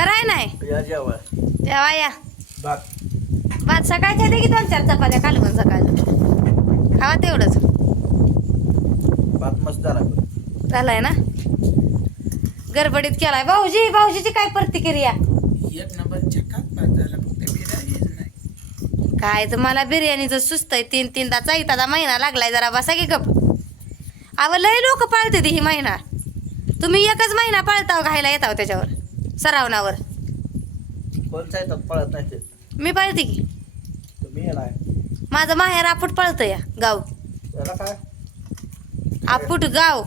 बरं आहे नाही या जेवा तेव्हा या. भात भात सकाळच्या दे की दोन चार चपात्या? कालवण सकाळचं खावा तेवढंच. भात मस्त झाला. झालाय ना? गडबडीत केलाय. भाऊजी भाऊजीची काय प्रतिक्रिया? एक नंबर चक्कात पास झाला. फक्त बिर्याणीच नाही. काय तर मला बिर्याणीचं सुस्त आहे. तीन तीनदा चैताचा महिना लागलाय. जरा बसा की गप. अव लय लोक पाळते ती ही महिना. तुम्ही एकच महिना पाळताव घायला येताव त्याच्यावर. चालतात पळत नाही ते. मी पाळते की. तुम्ही येणार माझं माहेर आपूट पळतं या गाव. त्याला काय? आपूट गाव.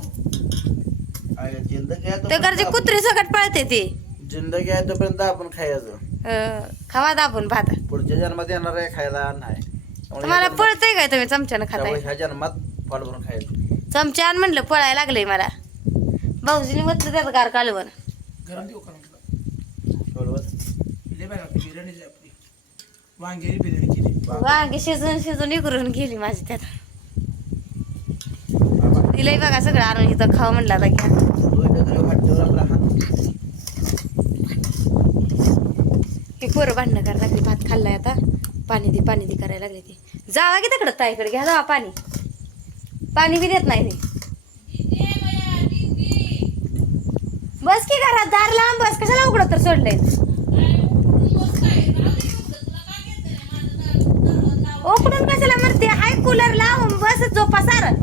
आहे, जिंदगी आहे ते घरचे कुत्रे सगट पळते ते. जिंदगी आहे तोपर्यंत आपण खायचं. अं, खावा दाबून भात. पुढच्या जन्मात येणार आहे खायला नाही त्यामुळे तुम्हाला या जन्मात- पळतंय काय तुम्ही चमच्यानं खाताय त्यामुळे ह्या जन्मात फळ भरून खायचं. चमच्यान म्हणलं पळायला लागलंय मला. भाऊजीने म्हटलं त्याचं गार कालवण. गरम देऊ लय बघा बिर्याणीच आहे आपली. वांग्याची बिर्याणी केली. वांगी शिजून शिजून इकडून गेली माझी त्यात. तिलाही बघा सगळं आणून इथं खाऊ म्हणला आता घ्या. ती पोरं भांडणं करायला लागली भात खाल्लाय आता. पाणी दे पाणी दे करायला लागले ती. जावा की तिकडं ताईकडे घ्या जावा पाणी. पाणी बी देत नाही ते. बस की घरात दार लांब बस. कशाला उघडत तर सोडलंय उकडून कशाला म्हणते हाय कूलर लावून बस झोपा सार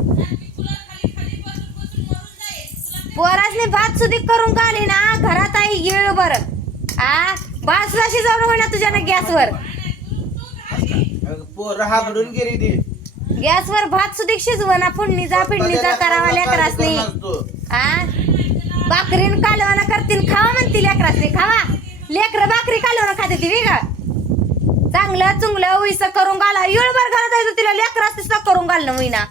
पोरासने भात सुधीक करून गाली ना घरात आई येळ बर आ भात सुद्धा म्हणा तुझ्या ना गॅसवर. पोरं हाकडून गेली ती. गॅसवर भात सुधीक शिजव ना फोडणीचा फिडणीचा करावा लेकरासनी. आ भाकरीन कालवाना करतील खावा म्हणतील लेकरासनी खावा. लेकर भाकरी कालवाना खाते ती वेगळा. चांगलं चुंगलं उईस करून घाला. येळभर घालत आहे तिला लेकरा सुद्धा करून घालणं होईना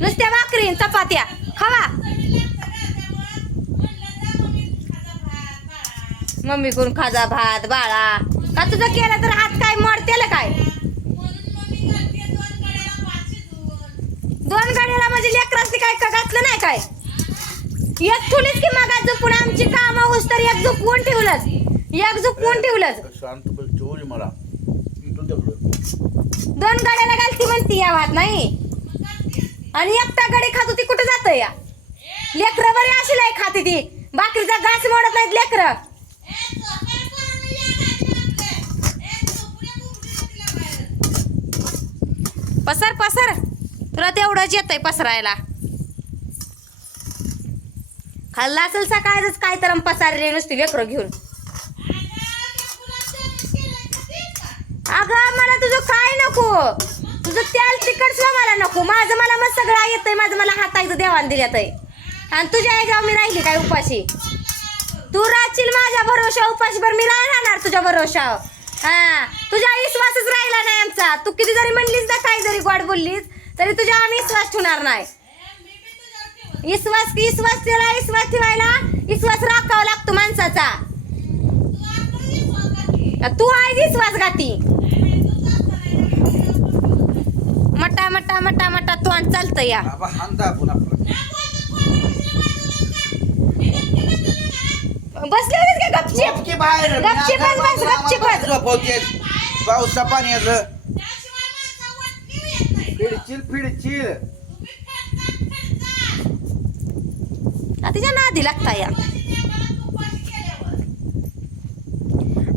नुसत्या भाकरी चपात्या. खावा. मम्मी कोण खाजा भात बाळा. का तुझं केलं तर हात काय मरतेल काय? दोन गाड्याला म्हणजे लेकरासनी काय का घातलं नाही काय? एक ठुलीच की मग झोपून आमची काम होस तर एक झोपवून ठेवलंच एक झोपवून ठेवलंच शांत बस मला. दोन गाड्याला घालती म्हणती या वाट नाही. आणि एकटा गाडी खात होती कुठं जात या? लेकर बरी अशी नाही खाती ती. बाकरीचा घास मोडत नाहीत लेकर. पसर पसर. तुला तेवढंच येतंय पसरायला. खाल्ला असेल सकाळच काय तर पसारले नुसती लेकरं घेऊन. अगं मला तुझं काय नको? तुझं त्याल तिकडचं मला नको. माझं मला मग सगळं येतंय. माझं मला हातायचं देवान दिल्यात आहे. आणि तुझ्या याच्यावर मी राहिली काय उपाशी? तू राहशील माझ्या भरोशा उपाशी मी नाही राहणार तुझ्या भरोशा हा. तुझ्या विश्वासच राहिला नाही आमचा. तू किती जरी म्हणलीस ना काय जरी गोड बोललीस तरी तुझ्या आम्ही विश्वास ठेवणार नाही. विश्वास विश्वास त्याला विश्वास ठेवायला विश्वास राखावा लागतो माणसाचा. तू आहे विश्वासघाती. मटा मटा मटा मटा तोंड चालतं या. बाबा हांदा आपण आपलं. बसले होते का गपचीप? झोपकी बाहेर. गपचीप बस, बस, गपचीप बस. झोपवते पावसा पाण्याचं फिडचिल फिडचिल आ, तिच्या नादी लागता या.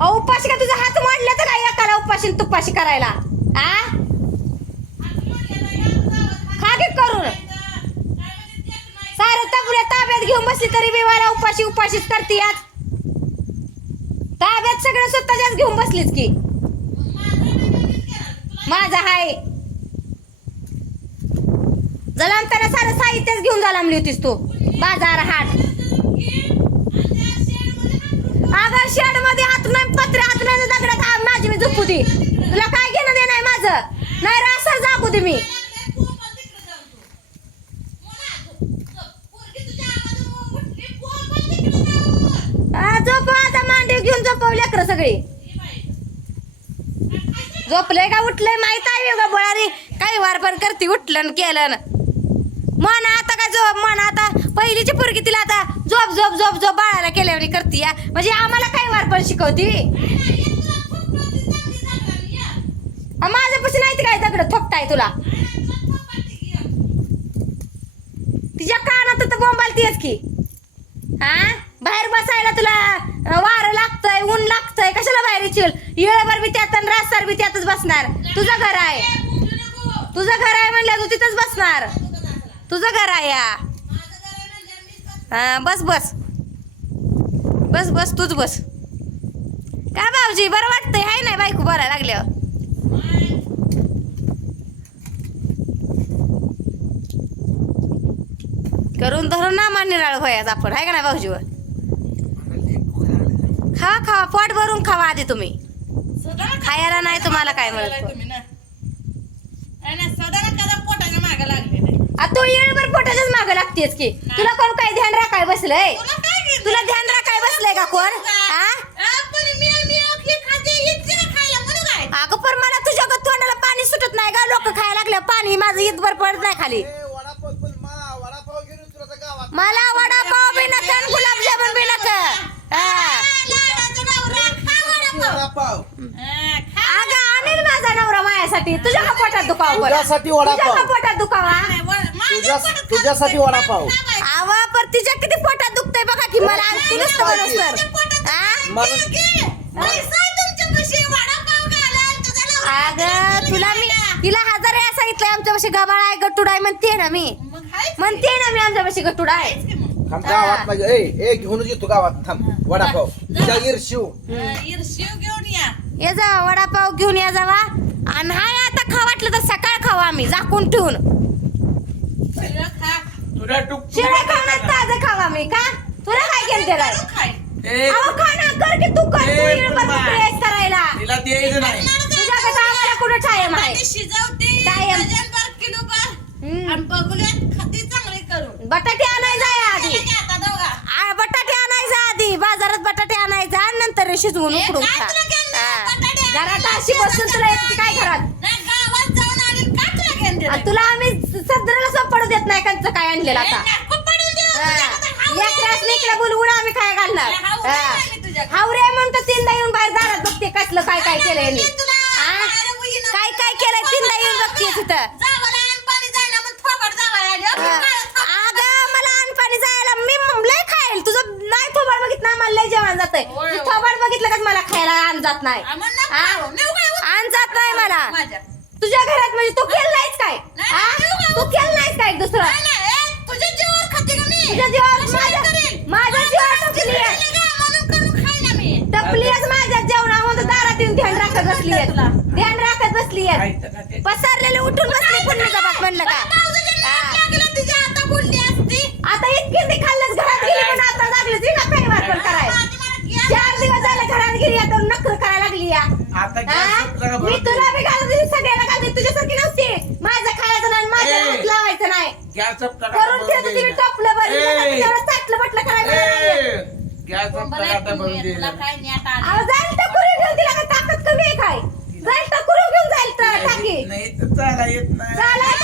अहो उपाशी का तुझा हात मोडला तर काय एकाला उपाशी आणि तुपाशी करायला? आ? करून. सारं तगड्या ताब्यात घेऊन बसली तरी बेवाला उपाशी उपाशीच करते आज. ताब्यात सगळं स्वतःच्याच घेऊन बसलीच की. माझा हाय. जलामताना सारं साहित्यच घेऊन जलामली होतीस तू. बाजार हाट. अगं शेडमध्ये हात नाही पत्रे हात नाही दगडात माझी मी झोपू दे. तुला काय घेणं देणार आहे माझं? नाही रासर जागू दे मी आ, झोप आता मांडी घेऊन झोपव लेकर सगळी. झोपलंय का? उठलंय माहीत आहे का बोळारी काही वार पण करते उठलं केलं न. मन आता काय झोप? मन आता. पहिलीची पोरगी तिला आता झोप झोप झोप झोप बाळाला केल्यावर करते या. म्हणजे आम्हाला काही वार पण शिकवती. माझ्यापासून नाही काय दगड थोपटाय तुला? तिच्या कानात तर बोंबालतीयच की. हा? बाहेर बसायला तुला वारं लागतंय ऊन लागतंय कशाला बाहेर येशील? येळभर बी त्यात आणि रास्तार बी त्यातच बसणार. तुझं घर आहे. तुझं घर आहे म्हणलं तू तिथंच बसणार. तुझं घर आहे या. बस बस. बस बस तूच बस. काय भाऊजी बरं वाटतंय? हाय नाही बायको बोलायला लागल्यावर. करून धरून ना मान्य राळ व्हायच आपण आहे का नाही भाऊजीवर मला लई भूक लागली. खावा खावा पोट भरून खावा आधी तुम्ही. सदा खायला नाही तुम्हाला काय तुम्ही ना. सदा कदा पोटाच्या मागे. आ, तू येळभर पोटाच्याच मागं लागतेस की. तुला कोण काय ध्यान राखाय बसलंय? तुला काय घेतलं? तुला ध्यान राखाय बसलंय? का कोण? अगं पण मला तुझ्या गं तोंडाला पाणी सुटत नाही का? लोक खायला लागले पाणी माझं इथभर पडत नाही खाली. ए, वडापाव पण मला वडापाव बी नका गुलाबजामुन बी नका. हा. वडापाव. हा. अगं आणील माझा नवरा माझ्यासाठी तुझ्या का पोटात दुखावा बरं? तुझ्यासाठी वडापाव. तुझ्या का पोटात दुखावा तुझ्या- तुझ्यासाठी. वडापाव. आवा पर तिच्या किती पोटात दुखतंय बघा की मला आणि तू नुसतं बनवस तर तुझ्या पोटात हा? मला- घे, घे. पैसा आहे तुमच्यापाशी, वडापाव घालाल, तुझा नवरा अगं तुला मी. तिला हजार वेळा सांगितलंय आमच्यापाशी गबाळ आहे गट्टूड आहे म्हणते ना मी. म्हणते ना मी आमच्यापाशी गट्टूड आहे. थांब गावात ए ए घेऊनच येतो गावात. थांब वडापाव. तुझ्या ईर्शिव इरशिव. घेऊन या. ये जा वडापाव घेऊन या जावा. आणि हाय आता खा वाटलं तर सकाळ खावा आम्ही झाकून ठेवून. शिळं खा. तुला टुक शिळे खाणार ताजं खावा मी का तुला काय केलं त्याला करू खाय. ए, अहो खा ना कर की तू कर तू ए, येणं पुन्हा. प्रेस करायला. तिला द्यायचं नाही. तुझ्या कसं आम्हाला कुठं टाइम आहे? आणि शिजवते. कायम. डझनभर, किलोभर. हम्म. आणि बघूयात खाती चांगली करून बटाटे आणायचा आहे आधी गेले की आता दोघा. आ, बटाटे आणायचा आधी बाजारात बटाटे आणायचा आणि नंतर शिजवून उकडून काय खा? हा. घरात अशी बसून तुला येते काय घरात तुला आम्ही सदराला सोपडू देत नाही कंच काय आणलेलं आता लेकरास. लेकरा बोलवून आम्ही काय घालणार तुझ्याकडे. हावरे म्हणतो तीनदा येऊन बाहेर दारात बघते कसलं काय काय केलंय यांनी. हा? काय काय केलंय तीनदा येऊन बघते तिथं जावं लागेल, पाणी जायला मग थोबाड जावं लागेल. हा. काय थोबाड? अगं मला अनपाणी जायला मी म- लय खाईल तुझं नाही थोबाड बघितलं आम्हाला लय जेवण जातंय होय, तुझं होय. थोबाड बघितलं का मला खायला आण जात नाही. हा? आण जात नाही मला. माझ्या. तुझ्या घरात म्हणजे तू केलं नाहीस काय हा? तू केलं नाहीस काय दुसरं? नाही, नाही, ए, तुझ्या जीवावर खाते? तुझ्या माझ्या जीवावर टपली आहेस माझ्या जेवणामध्ये दारात येऊन ध्यान राखत बसली. ध्यान राखत बसली? पसरलेले उठून बसले बाप म्हणलं का भाऊजीच्या हा. नाक लागलं, तिच्या आता बोलली असती. आता इतकी ती खाल्लंच घरात गेली पण आता लागली ती का काही वाटण कराय आधी मला घ्या. चार दिवस झाले घरात गेली आता नखर करायला लागली या आता हा? गॅस संपला का मी बरं? तुला बी घालत होती, सगळ्याला घालते तुझ्यासारखी नव्हती माझं खायचं नाही माझ्या ए. हात लावायचं नाही गॅस संपला का करून बरं ठेवतो तिने देईना? टपलं बरं ए. तेवढं चाटलं बटलं करायला नाहीये. ए, गॅस संपला बरं का आता भरून तुम्ही, तुला? काय न्याट आलं? अहो, जाईल टकुरी घेऊन तिला का ताकद कमी आहे काय जाईल टकुरी घेऊन जाईल ट- टाकी नाही तर चाला येत नाही चालाय